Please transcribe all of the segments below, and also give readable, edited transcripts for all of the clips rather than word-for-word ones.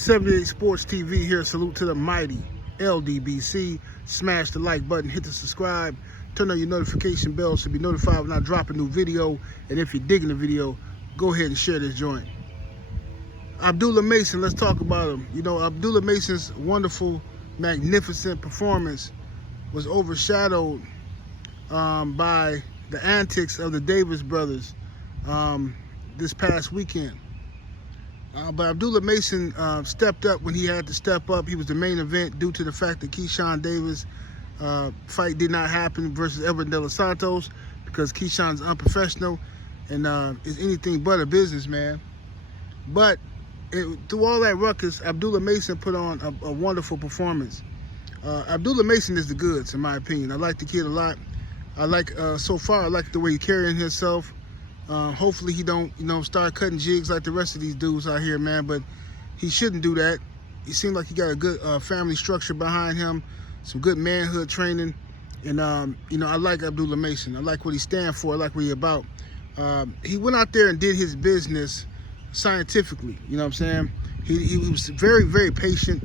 78 Sports TV here. Salute to the mighty LDBC. Smash the like button, hit the subscribe, turn on your notification bell so be notified when I drop a new video. And if you're digging the video, go ahead and share this joint. Abdullah Mason, let's talk about him. You know, Abdullah Mason's wonderful, magnificent performance was overshadowed by the antics of the Davis brothers this past weekend. But Abdullah Mason stepped up when he had to step up. He was the main event due to the fact that Keyshawn Davis fight did not happen versus Edwin De Los Santos because Keyshawn's unprofessional and is anything but a businessman. But through all that ruckus, Abdullah Mason put on a wonderful performance. Abdullah Mason is the goods, in my opinion. I like the kid a lot. I like, so far, I like the way he's carrying himself. Hopefully he don't, start cutting jigs like the rest of these dudes out here, man. But he shouldn't do that. He seemed like he got a good family structure behind him, some good manhood training. And, I like Abdullah Mason. I like what he stands for. I like what he's about. He went out there and did his business scientifically, you know what I'm saying? He was very, very patient.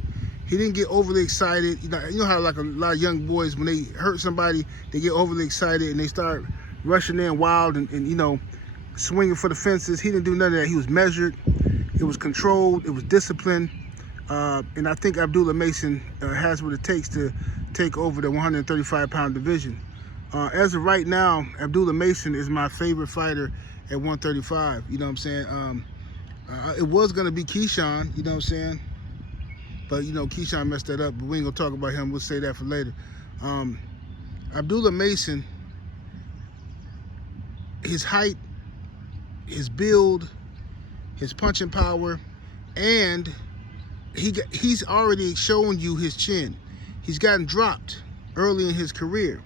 He didn't get overly excited. You know how like a lot of young boys, when they hurt somebody, they get overly excited and they start rushing in wild and swinging for the fences. He didn't do none of that. He was measured. It was controlled. It was disciplined. And I think Abdullah Mason has what it takes to take over the 135-pound division. As of right now, Abdullah Mason is my favorite fighter at 135. You know what I'm saying? It was going to be Keyshawn, you know what I'm saying? But, Keyshawn messed that up, but we ain't going to talk about him. We'll say that for later. Abdullah Mason, his height, his build, his punching power, and he's already shown you his chin. He's gotten dropped early in his career.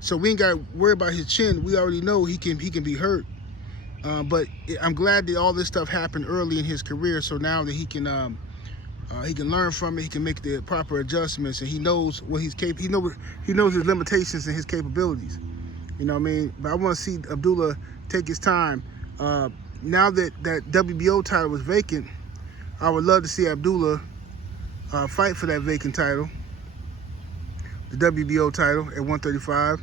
So we ain't got to worry about his chin. We already know he can be hurt. But I'm glad that all this stuff happened early in his career, so now that he can learn from it, he can make the proper adjustments, and he knows what he's capable. He knows his limitations and his capabilities. You know what I mean? But I want to see Abdullah take his time. Now that WBO title was vacant, I would love to see Abdullah fight for that vacant title, the WBO title at 135,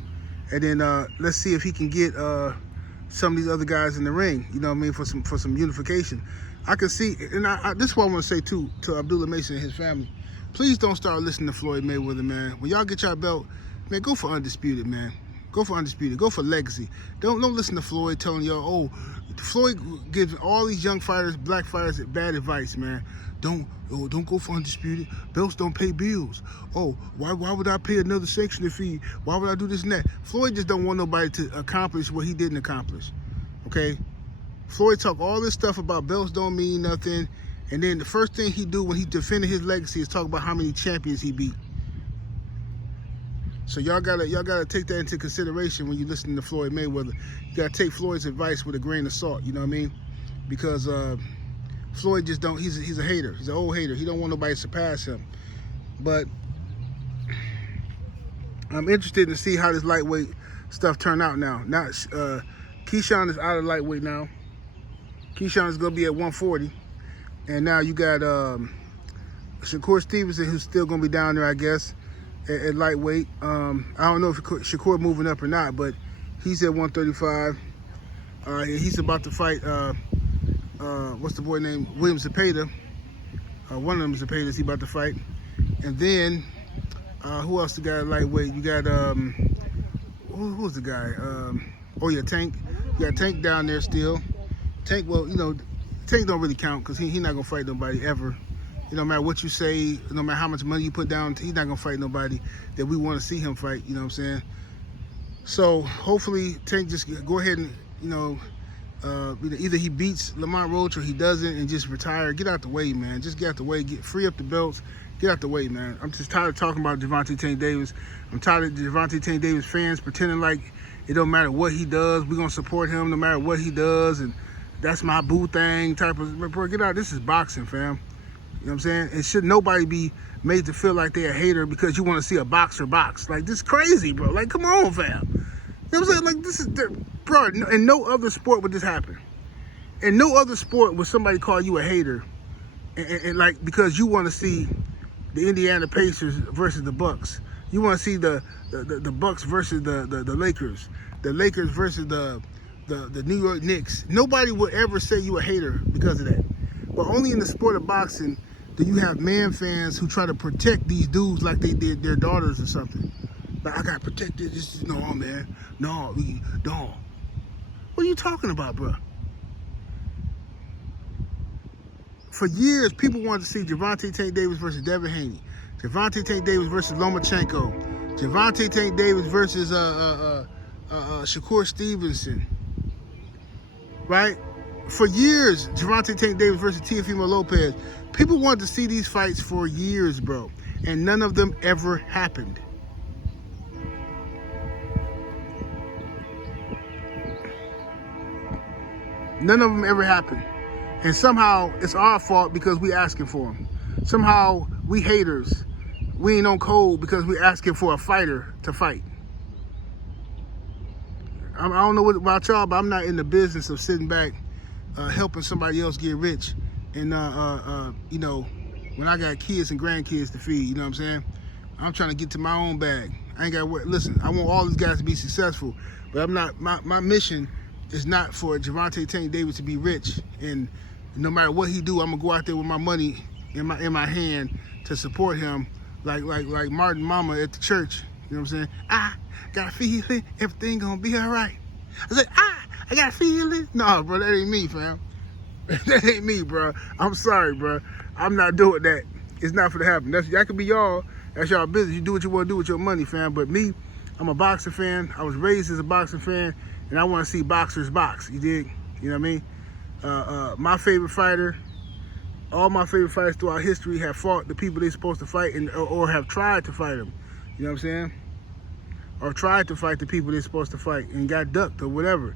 and then let's see if he can get some of these other guys in the ring, you know what I mean, for some unification. I can see, and this is what I want to say too to Abdullah Mason and his family. Please don't start listening to Floyd Mayweather, man. When y'all get your belt, man, go for undisputed, man. Go for undisputed. Go for legacy. Don't listen to Floyd telling y'all, Floyd gives all these young fighters, black fighters, bad advice, man. Don't go for undisputed. Belts don't pay bills. Why would I pay another sanctioning fee? Why would I do this and that? Floyd just don't want nobody to accomplish what he didn't accomplish. Okay? Floyd talk all this stuff about belts don't mean nothing, and then the first thing he do when he defended his legacy is talk about how many champions he beat. So y'all gotta take that into consideration when you listen to Floyd Mayweather. You gotta take Floyd's advice with a grain of salt. You know what I mean? Because Floyd just don't. He's a hater. He's an old hater. He don't want nobody to surpass him. But I'm interested to see how this lightweight stuff turn out now. Now Keyshawn is out of lightweight now. Keyshawn is gonna be at 140, and now you got Shakur Stevenson, who's still gonna be down there, I guess, at lightweight. I don't know if Shakur moving up or not, but he's at 135. He's about to fight. What's the boy named? William Zepeda. One of them Zepedas he about to fight. And then who else the guy at lightweight? You got who's the guy? Tank. You got Tank down there still. Tank, well, Tank don't really count because he not gonna fight nobody ever. No matter what you say, no matter how much money you put down, he's not gonna fight nobody that we want to see him fight. You know what I'm saying? So hopefully Tank just go ahead and either he beats Lamont Roach or he doesn't and just retire. Get out the way, man. Just get out the way. Free up the belts. Get out the way, man. I'm just tired of talking about Gervonta Tank Davis. I'm tired of Gervonta Tank Davis fans pretending like it don't matter what he does. We're gonna support him no matter what he does, and that's my boo thing type of. Bro, get out. This is boxing, fam. You know what I'm saying? And should nobody be made to feel like they're a hater because you want to see a boxer box? Like, this is crazy, bro. Like, come on, fam. You know what I'm saying? Like, this is, bro, in no other sport would this happen. In no other sport would somebody call you a hater and like, because you want to see the Indiana Pacers versus the Bucks. You want to see the Bucks versus the Lakers. The Lakers versus the New York Knicks. Nobody would ever say you a hater because of that. But only in the sport of boxing do you have man fans who try to protect these dudes like they did their daughters or something. Like, I gotta protect this. No, man. No. What are you talking about, bro? For years, people wanted to see Gervonta Tank Davis versus Devin Haney, Gervonta Tank Davis versus Lomachenko, Gervonta Tank Davis versus Shakur Stevenson, right? For years, Gervonta Tank Davis versus Teofimo Lopez. People wanted to see these fights for years, bro, and none of them ever happened. None of them ever happened. And somehow it's our fault because we asking for them. Somehow we haters, we ain't on code because we asking for a fighter to fight. I don't know what about y'all, but I'm not in the business of sitting back, helping somebody else get rich. And, you know, when I got kids and grandkids to feed, you know what I'm saying? I'm trying to get to my own bag. I ain't got to work. Listen, I want all these guys to be successful, but I'm not, my mission is not for Gervonta Tank Davis to be rich, and no matter what he do, I'm gonna go out there with my money in my hand to support him, like Martin Mama at the church. You know what I'm saying? I got a feeling everything gonna be all right. I said, I got a feeling. No, bro, that ain't me, fam. That ain't me, bro. I'm sorry, bro. I'm not doing that. It's not for to happen. That could be y'all. That's y'all business. You do what you want to do with your money, fam. But me, I'm a boxing fan. I was raised as a boxing fan, and I want to see boxers box. You dig? You know what I mean? My favorite fighter, all my favorite fighters throughout history have fought the people they're supposed to fight, or have tried to fight them. You know what I'm saying? Or tried to fight the people they're supposed to fight and got ducked or whatever.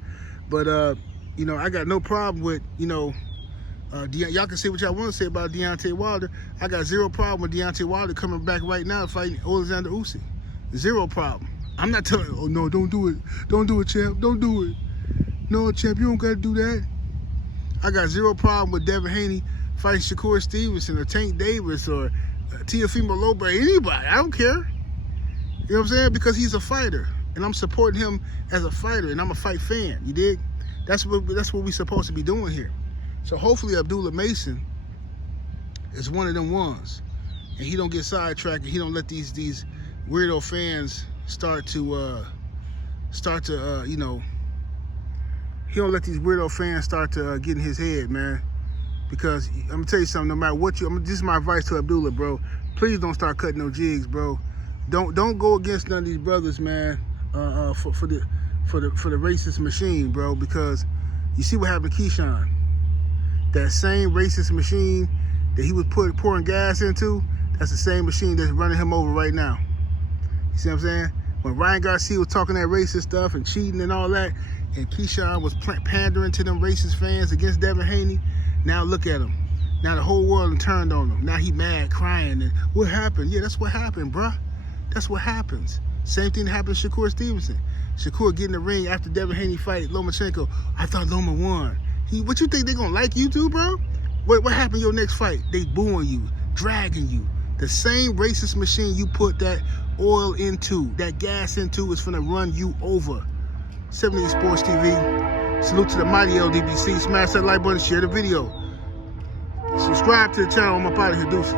But, you know, I got no problem with, you know, y'all can say what y'all want to say about Deontay Wilder. I got zero problem with Deontay Wilder coming back right now fighting Alexander Usyk. Zero problem. I'm not telling you, oh no, don't do it. Don't do it, champ. Don't do it. No, champ, you don't got to do that. I got zero problem with Devin Haney fighting Shakur Stevenson or Tank Davis or Teofimo Lopez, anybody. I don't care. You know what I'm saying? Because he's a fighter, and I'm supporting him as a fighter, and I'm a fight fan. You dig? That's what we're supposed to be doing here. So hopefully Abdullah Mason is one of them ones, and he don't get sidetracked, and he don't let these weirdo fans start to you know, he don't let these weirdo fans start to get in his head, man. Because I'm gonna tell you something. No matter what this is my advice to Abdullah, bro. Please don't start cutting no jigs, bro. Don't go against none of these brothers, man. For the racist machine, bro. Because you see what happened to Keyshawn. That same racist machine that he was pouring gas into, that's the same machine that's running him over right now. You see what I'm saying? When Ryan Garcia was talking that racist stuff and cheating and all that, and Keyshawn was pandering to them racist fans against Devin Haney, now look at him. Now the whole world turned on him. Now he mad, crying, and what happened? Yeah, that's what happened, bruh. That's what happens. Same thing that happened to Shakur Stevenson. Shakur get in the ring after Devin Haney fight Lomachenko. I thought Loma won. What you think they gonna like you too, bro? What happened your next fight? They booing you, dragging you. The same racist machine you put that oil into, that gas into, is finna run you over. 70 Sports TV. Salute to the mighty LDBC. Smash that like button, share the video. Subscribe to the channel. I'm up out of here. Deuces.